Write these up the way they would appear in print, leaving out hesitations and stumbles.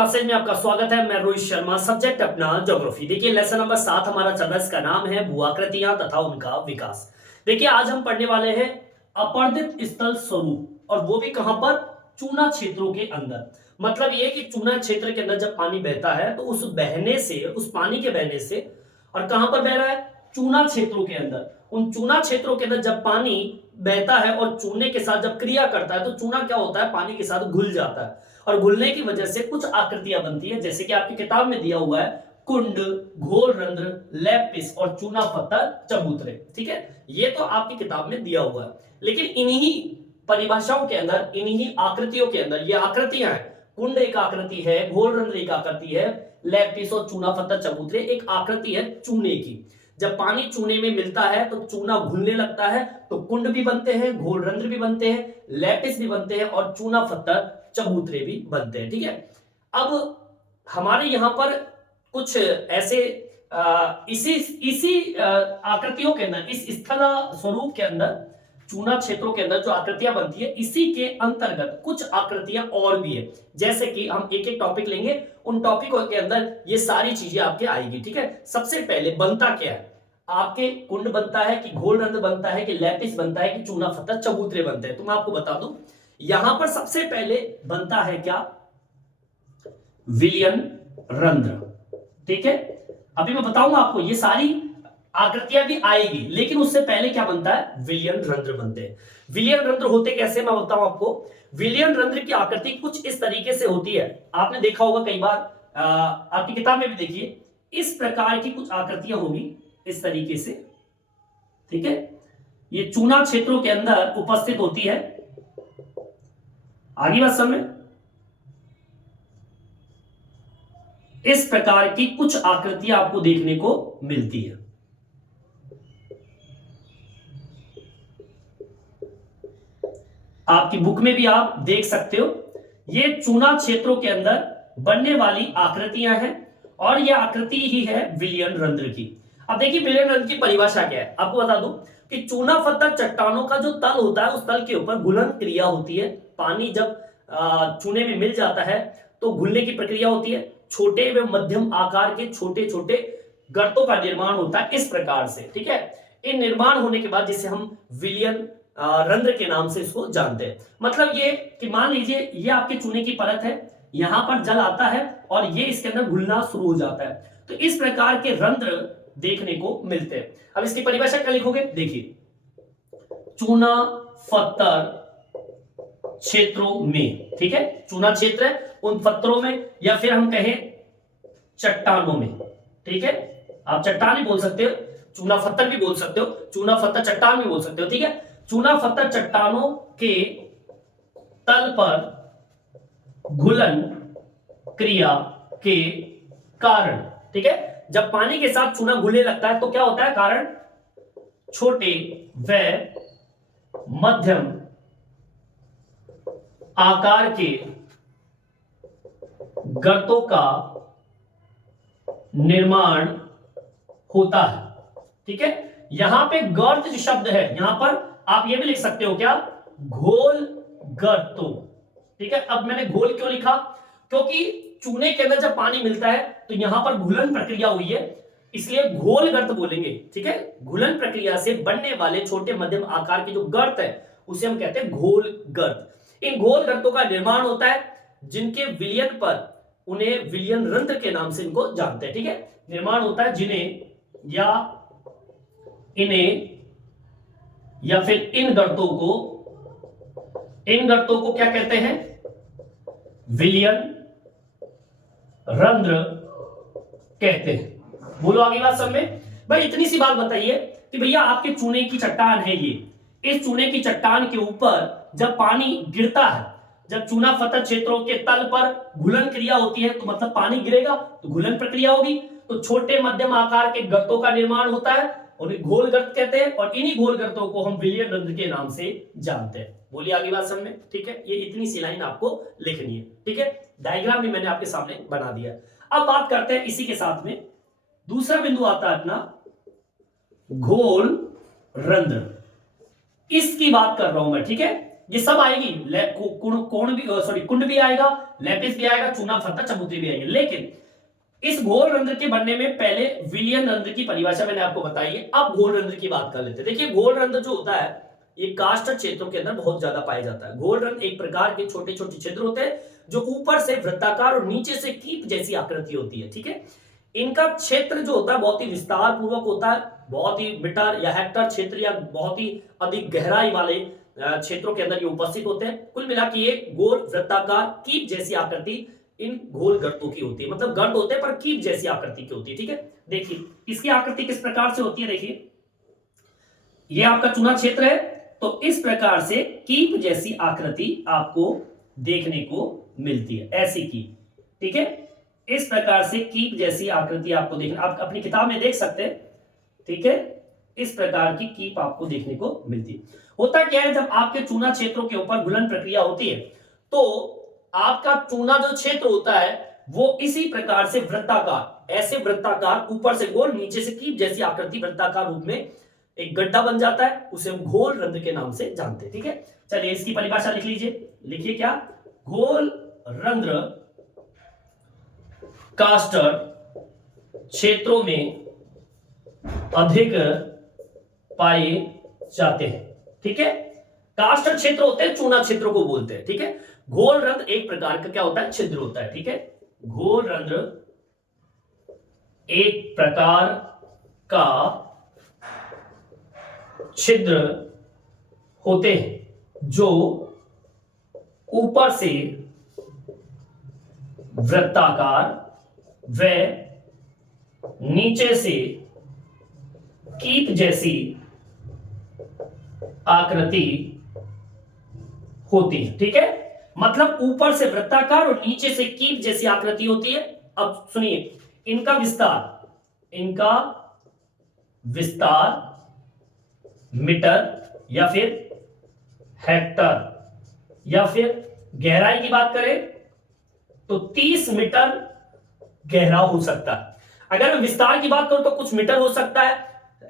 Classes में आपका स्वागत है। मैं रोहित शर्मा, सब्जेक्ट अपना ज्योग्राफी। देखिए लेसन नंबर 7 हमारा चल रहा है, इसका नाम है भूआकृतियां तथा उनका विकास। देखिए आज हम पढ़ने वाले हैं अपर्दित स्थल स्वरूप, और वो भी कहां पर, चूना क्षेत्रों के अंदर। मतलब ये कि चूना क्षेत्र के अंदर जब पानी बहता है तो उस बहने से, उस पानी के बहने से, और कहां पर बह रहा है, चूना क्षेत्रों के अंदर। उन चूना क्षेत्रों के अंदर जब पानी बहता है और चूने के साथ जब क्रिया करता है तो चूना क्या होता है, पानी के साथ घुल जाता है, और घुलने की वजह से कुछ आकृतियां बनती है, जैसे कि आपकी किताब में दिया हुआ है कुंड, घोल रंध्र, लैपिस और चूना पत्थर चबूतरे। ठीक है, ये तो आपकी किताब में दिया हुआ है, लेकिन इन्हीं परिभाषाओं के अंदर, इन्हीं आकृतियों के अंदर ये आकृतियां हैं। कुंड एक आकृति है, घोल रंध्र एक आकृति है, लैपिस और चूना पत्थर चबूतरे एक आकृति है चूने की। जब पानी चूने में मिलता है तो चूना घुलने लगता है, तो कुंड भी बनते हैं, घोल रंध्र भी बनते हैं, लैपिस भी बनते हैं और चूना पत्थर चबूतरे भी बनते हैं। ठीक है, अब हमारे यहां पर कुछ ऐसे इसी आकृतियों के अंदर, इस स्थल स्वरूप के अंदर, चूना क्षेत्रों के अंदर जो आकृतियां बनती है, इसी के अंतर्गत कुछ आकृतियां और भी है। जैसे कि हम एक एक टॉपिक लेंगे, उन टॉपिकों के अंदर ये सारी चीजें आपके आएगी। ठीक है, सबसे पहले बनता क्या है, आपके कुंड बनता है कि घोल रंध्र बनता है कि लैपिस बनता है कि चूना पत्थर चबूतरे बनते हैं। तो मैं आपको बता दूं, यहां पर सबसे पहले बनता है क्या, विलयन रंध्र। ठीक है, अभी मैं बताऊंगा आपको, ये सारी आकृतियां भी आएगी, लेकिन उससे पहले क्या बनता है, विलयन रंध्र बनते हैं। विलयन रंध्र होते कैसे, मैं बताऊं आपको। विलयन रंध्र की आकृति कुछ इस तरीके से होती है, आपने देखा होगा कई बार, आपकी किताब में भी देखिए, इस प्रकार की कुछ आकृतियां होगी इस तरीके से। ठीक है, ये चूना क्षेत्रों के अंदर उपस्थित होती है। आगे बात समझ, इस प्रकार की कुछ आकृतियां आपको देखने को मिलती है। आपकी बुक में भी आप देख सकते हो, ये चूना क्षेत्रों के अंदर बनने वाली आकृतियां हैं, और यह आकृति ही है विलयन रंध्र की। अब देखिए विलयन रंध्र की परिभाषा क्या है, आपको बता दूं कि चूना पत्थर चट्टानों का जो तल होता है, उस तल के ऊपर घुलन क्रिया होती है। पानी जब चूने में मिल जाता है तो घुलने की प्रक्रिया होती है, छोटे व मध्यम आकार के छोटे छोटे गर्तों का निर्माण होता है इस प्रकार से। ठीक है, इन निर्माण होने के बाद जिसे हम विलयन रंध्र के नाम से इसको जानते हैं। मतलब ये कि मान लीजिए ये आपके चूने की परत है, यहां पर जल आता है और ये इसके अंदर घुलना शुरू हो जाता है, तो इस प्रकार के रंध्र देखने को मिलते हैं। अब इसकी परिभाषा क्या लिखोगे, देखिए, चूना पत्थर क्षेत्रों में। ठीक है, चूना क्षेत्र है, उन पत्थरों में, या फिर हम कहें चट्टानों में। ठीक है, आप चट्टान भी बोल सकते हो, चूना पत्थर भी बोल सकते हो, चूना पत्थर चट्टान भी बोल सकते हो। ठीक है, चूना पत्थर चट्टानों के तल पर घुलन क्रिया के कारण। ठीक है, जब पानी के साथ चूना घुलने लगता है तो क्या होता है कारण, छोटे व मध्यम आकार के गर्तों का निर्माण होता है। ठीक है, यहां पे गर्त जो शब्द है, यहां पर आप ये भी लिख सकते हो क्या, घोल गर्तों। ठीक है, अब मैंने घोल क्यों लिखा, क्योंकि चूने के अंदर जब पानी मिलता है तो यहां पर घुलन प्रक्रिया हुई है, इसलिए घोल गर्त बोलेंगे। ठीक है, घुलन प्रक्रिया से बनने वाले छोटे मध्यम आकार के जो गर्त है उसे हम कहते हैं घोल गर्त। इन घोल गर्तों का निर्माण होता है, जिनके विलयन पर उन्हें विलयन रंध्र के नाम से इनको जानते हैं। ठीक है, निर्माण होता है जिन्हें या इन्हें या फिर इन गर्तों को क्या कहते हैं, विलयन रंध्र कहते हैं। बोलो आगे बात सब में। भाई इतनी सी बात बताइए कि भैया आपके चूने की चट्टान है ये, इस चूने की चट्टान के ऊपर जब पानी गिरता है, जब चूना पत्थर क्षेत्रों के तल पर घुलन क्रिया होती है, तो मतलब पानी गिरेगा तो घुलन प्रक्रिया होगी, तो छोटे मध्यम आकार के गर्तों का निर्माण होता है, उन्हें घोल गर्त कहते हैं, और इन्हीं घोल गर्तों को हम विलयन रंध्र के नाम से जानते हैं। बोलिए आगे बात समझ में। ठीक है, ये इतनी सी लाइन आपको लिखनी है। ठीक है, डायग्राम भी मैंने आपके सामने बना दिया। अब बात करते हैं इसी के साथ में, दूसरा बिंदु आता है अपना घोल रंध्र, इसकी बात कर रहा हूं मैं। ठीक है, ये सब आएगी, कोण भी, सॉरी कुंड भी आएगा, लैपिस भी आएगा, चूना पत्थर चबूतरी भी आएगी। लेकिन इस घोल रंध्र के बनने में पहले विलियन रंध्र की परिभाषा मैंने आपको बताई है। अब घोल रंध्र की बात कर लेते हैं। देखिए घोल रंध्र जो होता है ये काष्ठ क्षेत्रों के अंदर बहुत ज्यादा पाया जाता है। घोल रंध्र एक प्रकार के छोटे छोटे छिद्र होते हैं जो ऊपर से वृत्ताकार और नीचे से कीप जैसी आकृति होती है। ठीक है, इनका क्षेत्र जो होता है बहुत ही विस्तार पूर्वक होता है, बहुत ही मीटर या हेक्टर क्षेत्र या बहुत ही अधिक गहराई वाले क्षेत्रों के अंदर ये उपस्थित होते हैं। कुल मिला के ये गोल वृत्ताकार कीप जैसी आकृति इन घोल गर्तों की होती है, मतलब गर्त होते हैं पर कीप जैसी आकृति की होती है। ठीक है, देखिए इसकी आकृति किस प्रकार से होती है। देखिए ये आपका चूना क्षेत्र है, तो इस प्रकार से कीप जैसी आकृति आपको देखने को मिलती है, ऐसी कीप। ठीक है, इस प्रकार से कीप जैसी आकृति आपको देखने, आप अपनी किताब में देख सकते हैं। ठीक है, इस प्रकार की कीप आपको देखने को मिलती है। होता क्या है, जब आपके चूना क्षेत्रों के ऊपर घुलन प्रक्रिया होती है तो आपका चूना जो क्षेत्र होता है वो इसी प्रकार से वृत्ताकार, ऐसे वृत्ताकार, ऊपर से गोल नीचे से कीप जैसी आकृति वृत्ताकार रूप में एक गड्ढा बन जाता है, उसे हम घोल रंध्र के नाम से जानते हैं। ठीक है, चलिए इसकी परिभाषा लिख लीजिए। लिखिए क्या, घोल रंध्र कास्टर क्षेत्रों में अधिक पाए जाते हैं। ठीक है, कास्टर क्षेत्र होते हैं, चूना क्षेत्रों को बोलते हैं। ठीक है, घोल रंध्र एक प्रकार का क्या होता है, छिद्र होता है। ठीक है, घोल रंध्र एक प्रकार का छिद्र होते हैं जो ऊपर से वृत्ताकार व नीचे से कीप जैसी आकृति होती है। ठीक है, मतलब ऊपर से वृत्ताकार और नीचे से कीप जैसी आकृति होती है। अब सुनिए, इनका विस्तार मीटर या फिर हेक्टर या फिर गहराई की बात करें तो 30 मीटर गहरा हो सकता है। अगर मैं विस्तार की बात करूं तो कुछ मीटर हो सकता है,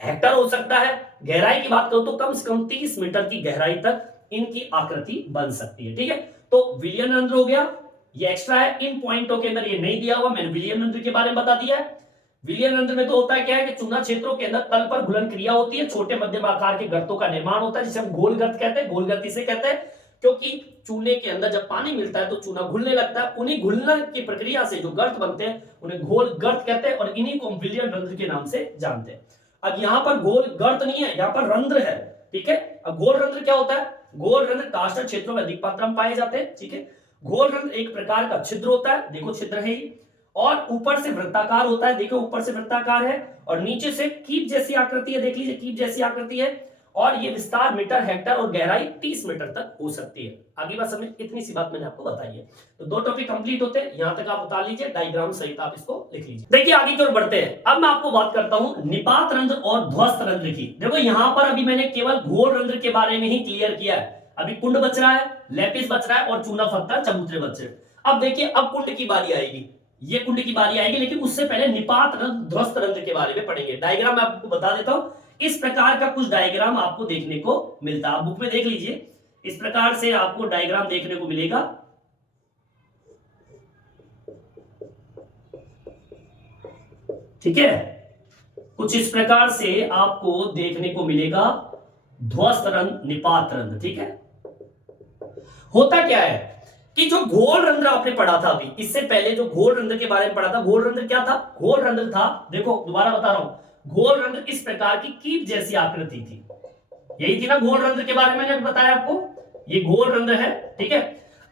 हेक्टर हो सकता है। गहराई की बात करूं तो कम से कम 30 मीटर की गहराई तक इनकी आकृति बन सकती है। ठीक है, तो विलियन रंध्र हो गया, ये एक्स्ट्रा है, इन पॉइंटों के अंदर ये नहीं दिया हुआ, मैंने विलियन रंध्र के बारे में बता दिया है। विलियन रंध्र में तो होता है क्या है कि चूना क्षेत्रों के अंदर तल पर घुलन क्रिया होती है, छोटे मध्यम आकार के गर्तों का निर्माण होता है जिसे हम गोल गर्त कहते हैं। गोल गर्त इसे कहते हैं क्योंकि चूने के अंदर जब पानी मिलता है तो चूना घुलने लगता है, उन्हीं घुलने की प्रक्रिया से जो गर्त बनते हैं उन्हें घोल गर्त कहते हैं और इन्हीं को हम विलियन रंध्र के नाम से जानते हैं। अब यहाँ पर गोल गर्त नहीं है, यहाँ पर रंध्र है। ठीक है, अब गोल रंध्र क्या होता है, गोल रंध्र कास्टर क्षेत्रों में अधिक मात्रा में पाए जाते हैं। ठीक है, गोल रंध्र एक प्रकार का छिद्र होता है, देखो छिद्र है ही, और ऊपर से वृत्ताकार होता है, देखो ऊपर से वृत्ताकार है और नीचे से कीप जैसी आकृति है, देख लीजिए कीप जैसी आकृति है, और ये विस्तार मीटर, हेक्टर और गहराई 30 मीटर तक हो सकती है। आगे बात समझ, इतनी सी बात मैंने आपको बताई है। तो 2 टॉपिक कंप्लीट होते हैं, यहां तक आप बता लीजिए, डायग्राम सहित आप इसको लिख लीजिए। देखिए आगे की ओर बढ़ते हैं। अब मैं आपको बात करता हूं निपात रंध्र और ध्वस्त रंध्र की। देखो यहां पर अभी मैंने केवल घोल रंध्र के बारे में ही क्लियर किया है, अभी कुंड बच रहा है, लैपिस बच रहा है और चूना पत्थर चबूतरे बच रहे। अब देखिए अब कुंड की बारी आएगी, ये कुंड की बारी आएगी, लेकिन उससे पहले निपात रंध्र, ध्वस्त रंध्र के बारे में पढ़ेंगे। डायग्राम मैं आपको बता देता हूं, इस प्रकार का कुछ डायग्राम आपको देखने को मिलता है, आप बुक में देख लीजिए, इस प्रकार से आपको डायग्राम देखने को मिलेगा। ठीक है, कुछ इस प्रकार से आपको देखने को मिलेगा ध्वस्त रंध्र, निपात रंध्र। ठीक है, होता क्या है कि जो घोल रंध्र आपने पढ़ा था अभी, इससे पहले जो घोल रंध्र के बारे में पढ़ा था, घोल रंध्र क्या था, घोल रंध्र था, देखो दोबारा बता रहा हूं, घोल रंध्र इस प्रकार की कीप जैसी आकृति थी, यही थी ना घोल रंध्र के बारे में मैंने बताया आपको, ये घोल रंध्र है। ठीक है,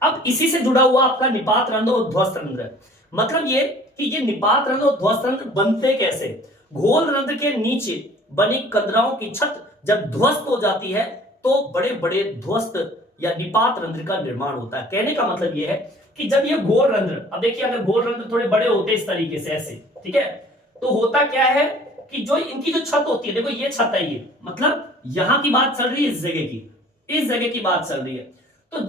अब इसी से जुड़ा हुआ आपका निपात रंध्र और ध्वस्त रंध्र। मतलब ये कि ये निपात रंध्र और ध्वस्त रंध्र बनते कैसे, घोल रंध्र के नीचे बनी कंदराओं की छत जब ध्वस्त हो जाती है तो बड़े बड़े ध्वस्त या निपात रंध्र का निर्माण होता है। कहने का मतलब यह है कि जब ये घोल रंध्र, अब देखिए अगर घोल रंध्र थोड़े बड़े होते इस तरीके से ऐसे, ठीक है, तो होता क्या है कि जो इनकी जो छत होती है, देखो ये छत है, ये मतलब यहां की बात चल रही है, इस जगह की बात चल रही है। तो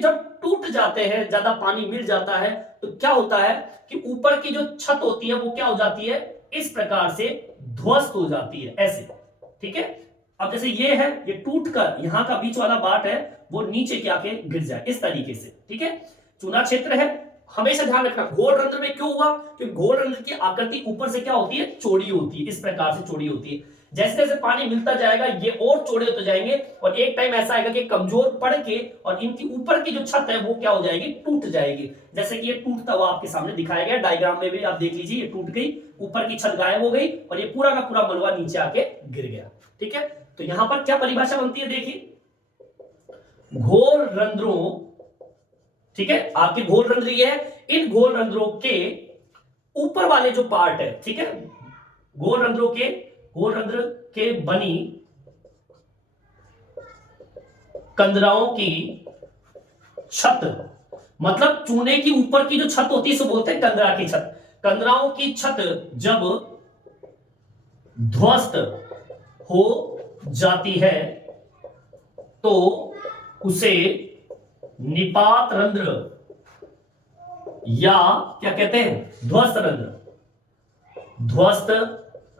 जब टूट जाते हैं, ज्यादा पानी मिल जाता है, तो क्या होता है कि ऊपर की जो छत होती है वो क्या हो जाती है, इस प्रकार से ध्वस्त हो जाती है ऐसे। ठीक है, अब जैसे ये है, ये टूट कर यहाँ का बीच वाला पार्ट है वो नीचे के आके गिर जाए इस तरीके से, ठीक है। चूना क्षेत्र है, हमेशा ध्यान रखना घोल रंध्र में क्यों हुआ, क्योंकि घोल रंध्र की आकृति ऊपर से क्या होती है, चौड़ी होती है, इस प्रकार से चौड़ी होती है। जैसे जैसे पानी मिलता जाएगा ये और चौड़े होते जाएंगे और एक टाइम ऐसा आएगा कि कमजोर पड़ के और इनकी ऊपर की जो छत है वो क्या हो जाएगी, टूट जाएगी। जैसे कि ये टूटता हुआ आपके सामने दिखाया गया डायग्राम में भी, आप देख लीजिए ये टूट गई, ऊपर की छत गायब हो गई और ये पूरा का पूरा मलबा नीचे आके गिर गया, ठीक है। तो यहां पर क्या परिभाषा बनती है, देखिए घोल रंध्रों, ठीक है, आपके घोल रंध्र ये है, इन घोल रंध्रों के ऊपर वाले जो पार्ट है, ठीक है, घोल रंध्र के बनी कंदराओं की छत, मतलब चूने की ऊपर की जो छत होती है इसे बोलते हैं कंदरा की छत। कंदराओं की छत जब ध्वस्त हो जाती है तो उसे निपात रंध्र या क्या कहते हैं, ध्वस्त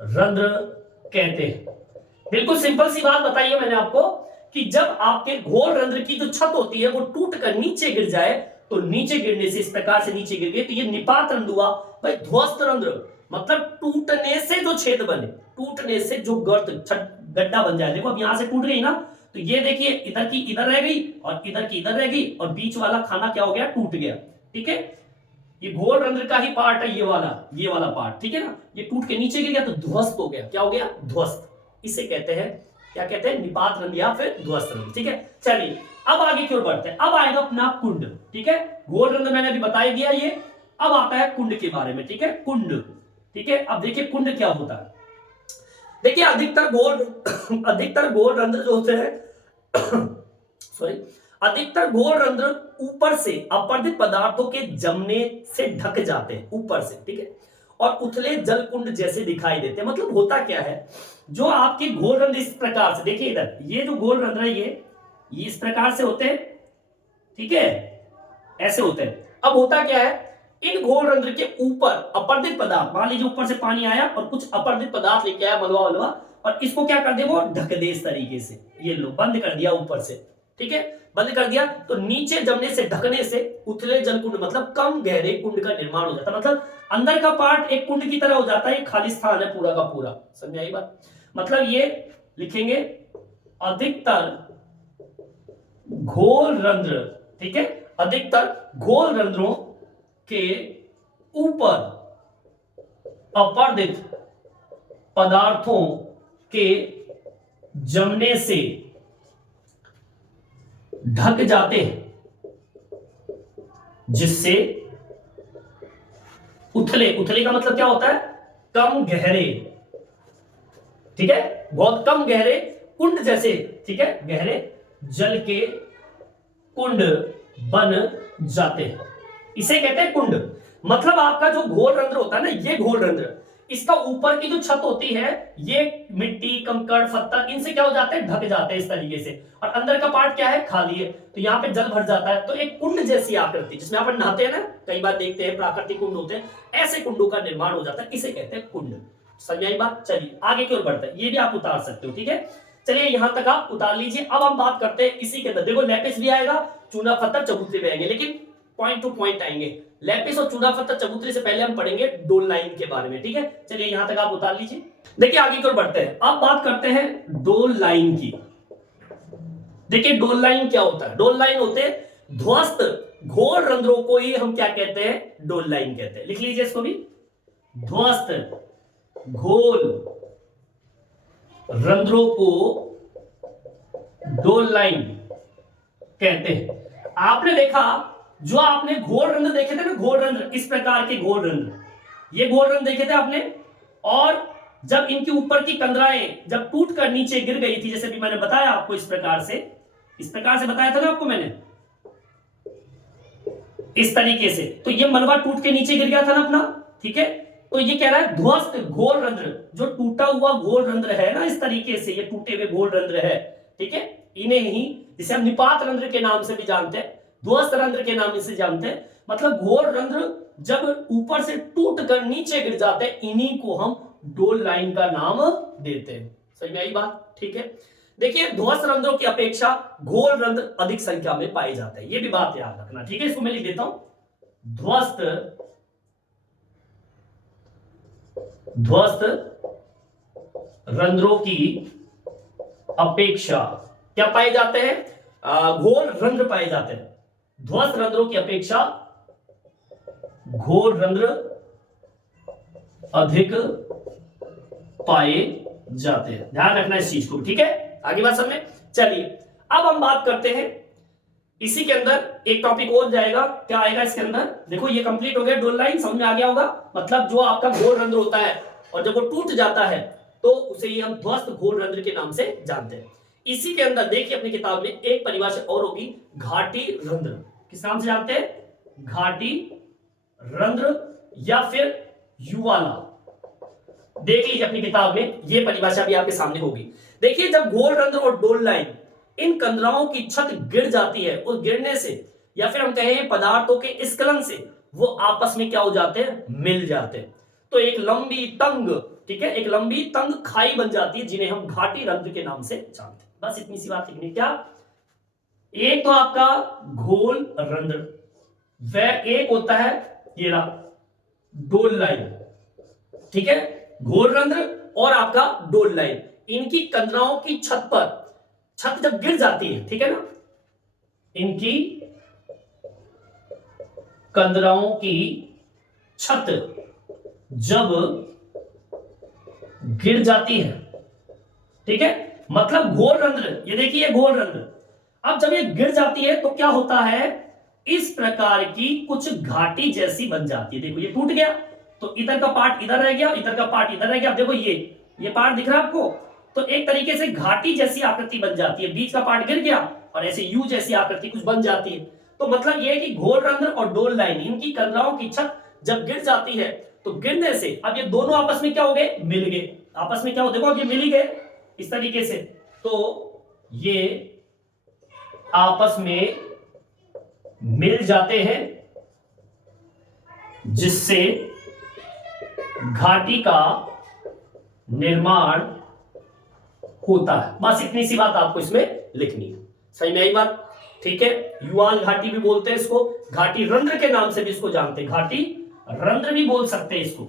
रंध्र कहते हैं। बिल्कुल सिंपल सी बात बताई है मैंने आपको कि जब आपके घोल रंध्र की जो छत होती है वो टूट कर नीचे गिर जाए, तो नीचे गिरने से, इस प्रकार से नीचे गिर गई तो ये निपात रंध्र हुआ। भाई ध्वस्त रंध्र मतलब टूटने से जो छेद बने, टूटने से जो गर्त गड्ढा बन जाए। देखो अब यहां से टूट गई ना, तो ये देखिए इधर की इधर रह गई और इधर की इधर रह गई और बीच वाला खाना क्या हो गया, टूट गया, ठीक है। ये घोल रंध्र का ही पार्ट है, ये वाला पार्ट, ठीक है ना, ये टूट के नीचे गिर गया तो ध्वस्त हो गया, क्या हो गया, ध्वस्त। इसे कहते हैं, क्या कहते हैं, निपात रंध्र या फिर ध्वस्त रंध्र, ठीक है। चलिए अब आगे की ओर बढ़ते हैं, अब आएगा अपना कुंड, ठीक है। घोल रंध्र मैंने अभी बताया दिया ये, अब आता है कुंड के बारे में, ठीक है, कुंड, ठीक है। अब देखिए कुंड क्या होता है, देखिए अधिकतर घोल रंध्र जो होते हैं सॉरी, अधिकतर घोल रंध्र ऊपर से अपरदित पदार्थों के जमने से ढक जाते हैं, ऊपर से, ठीक है, और उथले जल कुंड जैसे दिखाई देते हैं। मतलब होता क्या है, जो आपके घोल रंध्र इस प्रकार से, देखिए इधर ये जो घोल रंध्र है ये इस प्रकार से होते हैं, ठीक है, ऐसे होते हैं। अब होता क्या है, इन घोल रंध्र के ऊपर अपरदित पदार्थ, मान लीजिए ऊपर से पानी आया और कुछ अपरदित पदार्थ लेके आया, मलवा वलवा, और इसको क्या कर दे, वो ढक दे इस तरीके से, ये लो बंद कर दिया ऊपर से, ठीक है, बंद कर दिया, तो नीचे जमने से, ढकने से उथले जल कुंड मतलब कम गहरे कुंड का निर्माण हो जाता है। मतलब अंदर का पार्ट एक कुंड की तरह हो जाता है, खाली स्थान है पूरा का पूरा, समझ आई बात। मतलब ये लिखेंगे अधिकतर घोल रंध्र, ठीक है, अधिकतर घोल रंध्रों के ऊपर अपरदित पदार्थों के जमने से ढक जाते हैं, जिससे उथले का मतलब क्या होता है, कम गहरे, ठीक है, बहुत कम गहरे कुंड जैसे, ठीक है, गहरे जल के कुंड बन जाते हैं, इसे कहते हैं कुंड। मतलब आपका जो घोल रंध्र होता है ना, ये घोल रंध्र, इसका ऊपर की जो छत होती है ये मिट्टी, कंकड़, पत्थर, इनसे क्या हो जाते हैं, ढक जाते हैं इस तरीके से, और अंदर का पार्ट क्या है, खाली है, तो यहाँ पे जल भर जाता है, तो एक कुंड जैसी आकृति, जिसमें अपन नहाते हैं ना, कई बार देखते हैं प्राकृतिक कुंड होते हैं, ऐसे कुंडों का निर्माण हो जाता है, इसे कहते हैं कुंड। समझ आई बात। चलिए आगे की ओर बढ़ते हैं, ये भी आप उतार सकते हो, ठीक है। चलिए यहां तक आप उतार लीजिए। अब हम बात करते हैं इसी के अंदर, देखो लैपिस भी आएगा, चूना पत्थर, चबूतरे भी आएंगे, लेकिन पॉइंट टू पॉइंट आएंगे। लैपिस और चूना पत्थर, चबूतरे से पहले हम पढ़ेंगे डोल लाइन के बारे में, ठीक है। चलिए यहां तक आप उतार लीजिए। देखिए आगे की ओर बढ़ते हैं, अब बात करते हैं डोल लाइन की। देखिए डोल लाइन क्या होता है, डोल लाइन होते हैं ध्वस्त घोल रंध्रों को ही हम क्या कहते हैं, डोल लाइन कहते हैं। लिख लीजिए इसको भी, ध्वस्त घोल रंध्रों को डोल लाइन कहते हैं। आपने देखा, जो आपने घोल रंध्र देखे थे ना, घोल रंध्र, इस प्रकार के घोल रंध्र, ये घोल रंध्र देखे थे आपने, और जब इनके ऊपर की कंदराएं जब टूट कर नीचे गिर गई थी, जैसे भी मैंने बताया आपको, इस प्रकार से बताया था ना आपको मैंने, इस तरीके से, तो ये मलबा टूट के नीचे गिर गया था ना अपना, ठीक है। तो ये कह रहा है ध्वस्त घोल रंध्र, जो टूटा हुआ घोल रंध्र है ना, इस तरीके से ये टूटे हुए घोल रंध्र है, ठीक है, इन्हें ही जिसे हम निपात रंध्र के नाम से भी जानते हैं, ध्वस्त रंध्र के नाम से जानते हैं। मतलब घोल रंध्र जब ऊपर से टूट कर नीचे गिर जाते हैं, इन्हीं को हम डोल लाइन का नाम देते हैं, समझ में आई बात? ठीक है। देखिए ध्वस्त रंध्रों की अपेक्षा घोल रंध्र अधिक संख्या में पाए जाते हैं, ये भी बात याद रखना। ठीक है, इसको मैं लिख देता हूं, ध्वस्त रंध्रों की अपेक्षा क्या पाए जाते हैं? घोल रंध्र पाए जाते हैं। ध्वस्त रंध्रों की अपेक्षा घोल रंध्र अधिक पाए जाते हैं, ध्यान रखना इस चीज को। ठीक है, आगे बात समझ में। चलिए अब हम बात करते हैं, इसी के अंदर एक टॉपिक और जाएगा। क्या आएगा इसके अंदर? देखो ये कंप्लीट हो गया, डोल लाइन समझ में आ गया होगा। मतलब जो आपका घोल रंध्र होता है और जब वो टूट जाता है तो उसे ही हम ध्वस्त घोल रंध्र के नाम से जानते हैं। इसी के अंदर देखिए अपनी किताब में एक परिभाषा और होगी, घाटी रंध्र। किस नाम से जानते हैं? घाटी रंध्र या फिर युवाला। देख लीजिए अपनी किताब में, ये परिभाषा भी आपके सामने होगी। देखिए जब घोल रंध्र और डोल लाइन इन कंदराओं की छत गिर जाती है, उस गिरने से या फिर हम कहें पदार्थों के स्खलन से वो आपस में क्या हो जाते हैं? मिल जाते हैं। तो एक लंबी तंग, ठीक है, एक लंबी तंग खाई बन जाती है जिन्हें हम घाटी रंध्र के नाम से जानते हैं। बस इतनी सी बात लिखनी। क्या? एक तो आपका घोल रंध्र, वह एक होता है ये रहा डोल लाइन। ठीक है, घोल रंध्र और आपका डोल लाइन, इनकी कंदराओं की छत पर, छत जब गिर जाती है, ठीक है ना, इनकी कंदराओं की छत जब गिर जाती है, ठीक है, मतलब घोल रंध्र, ये देखिए घोल रंध्र, अब जब ये गिर जाती है तो क्या होता है? इस प्रकार की कुछ घाटी जैसी बन जाती है। देखो ये टूट गया तो इधर का पार्ट इधर रह गया, इधर का पार्ट इधर रह गया। देखो ये पार्ट दिख रहा है आपको? तो एक तरीके से घाटी जैसी आकृति बन जाती है, बीच का पार्ट गिर गया और ऐसे यू जैसी आकृति कुछ बन जाती है। तो मतलब ये है कि घोल रंध्र और डोल लाइन, इनकी कंदराओं की छत जब गिर जाती है तो गिरने से अब ये दोनों आपस में क्या हो गए? मिल गए। आपस में क्या हो, देखो ये मिल ही गए इस तरीके से, तो ये आपस में मिल जाते हैं जिससे घाटी का निर्माण होता है। बस इतनी सी बात आपको इसमें लिखनी है। सही में आई बात? ठीक है, युवाल घाटी भी बोलते हैं इसको, घाटी रंध्र के नाम से भी इसको जानते हैं, घाटी रंध्र भी बोल सकते हैं इसको।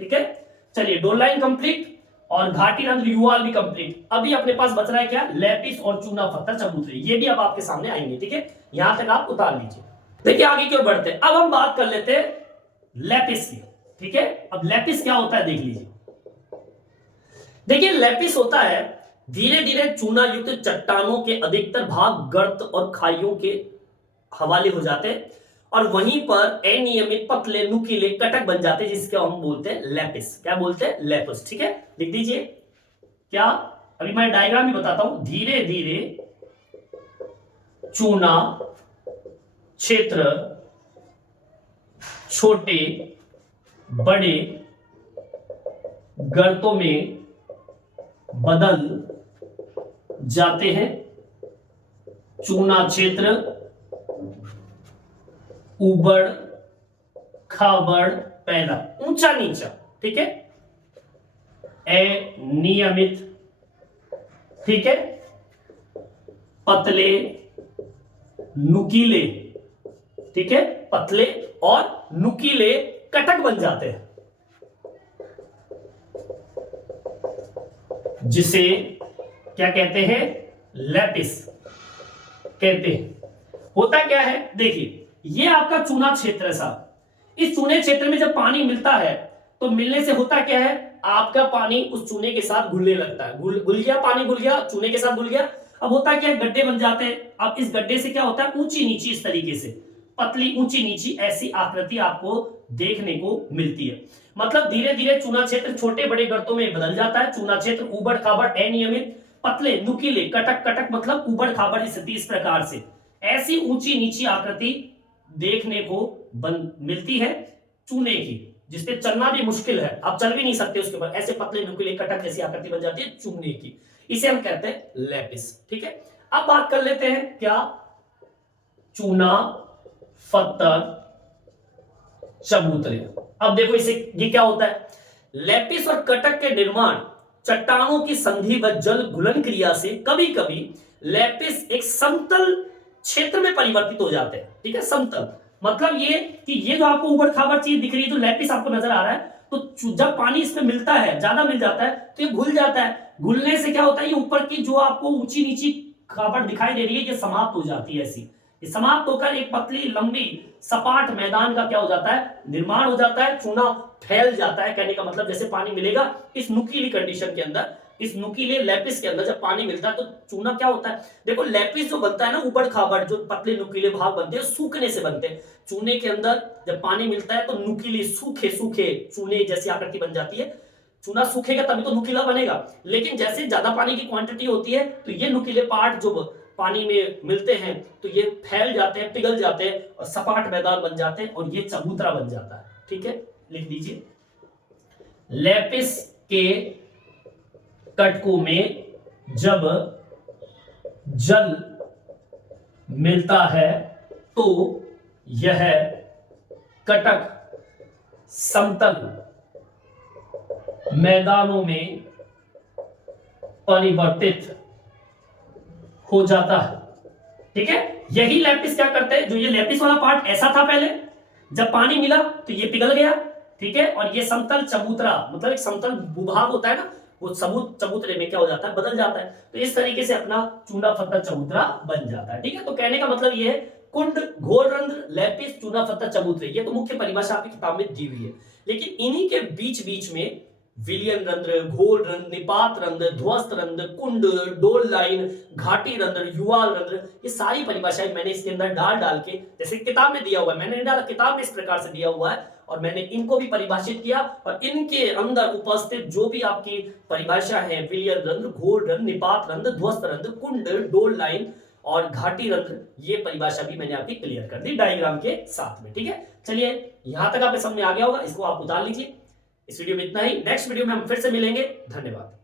ठीक है, चलिए डोल लाइन कंप्लीट और घाटी रंध्र युवाल भी कंप्लीट। अभी अपने पास बच रहा है क्या? लैपिस और चूना पत्थर चबूतरे, ये भी अब आपके सामने आएंगे। ठीक है, यहां तक आप उतार लीजिए। देखिए आगे क्यों बढ़ते हैं, अब हम बात कर लेते हैं लैपिस की। ठीक है, अब लैपिस क्या होता है देख लीजिए। देखिए लैपिस होता है धीरे धीरे चूना युक्त चट्टानों के अधिकतर भाग गर्त और खाइयों के हवाले हो जाते हैं और वहीं पर अनियमित पतले नुकीले कटक बन जाते हैं जिसके हम बोलते हैं लैपिस। क्या बोलते हैं? लैपिस। ठीक है, लिख दीजिए। क्या? अभी मैं डायग्राम भी बताता हूं। धीरे धीरे चूना क्षेत्र छोटे बड़े गर्तों में बदल जाते हैं। चूना क्षेत्र उबड़ खाबड़ पैदा, ऊंचा नीचा, ठीक है, अनियमित, ठीक है, पतले नुकीले, ठीक है, पतले और नुकीले कटक बन जाते हैं जिसे क्या कहते हैं? लैपिस कहते हैं। होता क्या है देखिए, ये आपका चूना क्षेत्र है साहब। इस चूने क्षेत्र में जब पानी मिलता है तो मिलने से होता क्या है? आपका पानी उस चूने के साथ घुलने लगता है। घुल गया, पानी घुल गया, चूने के साथ घुल गया। अब होता क्या है? गड्ढे बन जाते हैं। अब इस गड्ढे से क्या होता है? ऊंची नीची, इस तरीके से पतली ऊंची नीची ऐसी आकृति आपको देखने को मिलती है। मतलब धीरे धीरे चूना क्षेत्र छोटे बड़े गर्तों में बदल जाता है। चूना क्षेत्र उबड़ खाबड़ अनियमित पतले नुकीले कटक, कटक मतलब उबड़ खाबड़ स्थिति, इस प्रकार से ऐसी ऊंची नीची आकृति देखने को मिलती है चूने की, जिसपे चलना भी मुश्किल है, आप चल भी नहीं सकते उसके ऊपर। ऐसे पतले नुकीले कटक जैसी आकृति बन जाती है चूने की, इसे हम कहते हैं लैपिस। ठीक है, अब बात कर लेते हैं क्या? चूना पत्थर चबूतरे। अब देखो इसे, ये क्या होता है? लैपिस और कटक के निर्माण चट्टानों की संधि व जल घुलन क्रिया से कभी कभी लैपिस एक समतल क्षेत्र में परिवर्तित हो जाते हैं। ठीक है, समतल मतलब ये कि ये जो आपको उबड़ खाबड़ चीज दिख रही है, जो लैपिस आपको नजर आ रहा है, तो जब पानी इसमें मिलता है, ज्यादा मिल जाता है, तो ये घुल जाता है। घुलने से क्या होता है, ये ऊपर की जो आपको ऊंची नीची खाबड़ दिखाई दे रही है, ये समाप्त हो जाती है। ऐसी ये समाप्त होकर एक पतली लंबी सपाट मैदान का क्या हो जाता है, निर्माण हो जाता है। चूना फैल जाता है। कहने का मतलब जैसे पानी मिलेगा इस नुकीली कंडीशन के अंदर, इस नुकीले लैपिस के अंदर जब पानी मिलता है तो चूना क्या होता है, देखो लैपिस जो बनता है ना, ऊबड़ खाबड़ जो पतले नुकीले भाग बनते हैं, सूखने से बनते हैं। चूने के अंदर जब पानी मिलता है तो नुकीले सूखे सूखे चूने जैसी आकृति बन जाती है। चूना सूखेगा तभी तो नुकीला बनेगा, लेकिन जैसे ज्यादा पानी की क्वांटिटी होती है तो ये नुकीले पार्ट जो पानी में मिलते हैं तो ये फैल जाते हैं, पिघल जाते हैं और सपाट मैदान बन जाते हैं और ये चबूतरा बन जाता है। ठीक है, लिख दीजिए, लैपिस के कटकों में जब जल मिलता है तो यह कटक समतल मैदानों में परिवर्तित हो जाता है। ठीक है, यही लैपिस क्या करते हैं, जो ये लैपिस वाला पार्ट ऐसा था पहले, जब पानी मिला तो ये पिघल गया। ठीक है, और ये समतल चबूतरा मतलब एक समतल भूभाग होता है ना, वो चबूतरे में क्या हो जाता है, बदल जाता है। तो इस तरीके से अपना चूना पत्थर चबूतरा बन जाता है। ठीक है, तो कहने का मतलब ये है, कुंड, घोल रंध्र, लैपिस, चूना पत्थर, चबूतरे, ये तो मुख्य परिभाषा आपकी किताब में दी हुई है। लेकिन इन्हीं के बीच बीच में विलियन रंध्र, घोल रंध्र, निपात रंध्र, ध्वस्त रंध्र, कुंड, डोल लाइन, घाटी रंध्र, युवाल रंध्र, ये सारी परिभाषाएं मैंने इसके अंदर डाल डाल के, जैसे किताब में दिया हुआ है, मैंने डाला किताब में इस प्रकार से दिया हुआ है और मैंने इनको भी परिभाषित किया। और इनके अंदर उपस्थित जो भी आपकी परिभाषा है, विलियन रंध्र, घोल रंध्र, निपात रंध्र, ध्वस्त रंध्र, कुंड, डोल लाइन और घाटी रंध्र, ये परिभाषा भी मैंने आपकी क्लियर कर दी डायग्राम के साथ में। ठीक है, चलिए यहां तक आपके समझ में आ गया होगा, इसको आप उतार लीजिए। इस वीडियो में इतना ही, नेक्स्ट वीडियो में हम फिर से मिलेंगे। धन्यवाद।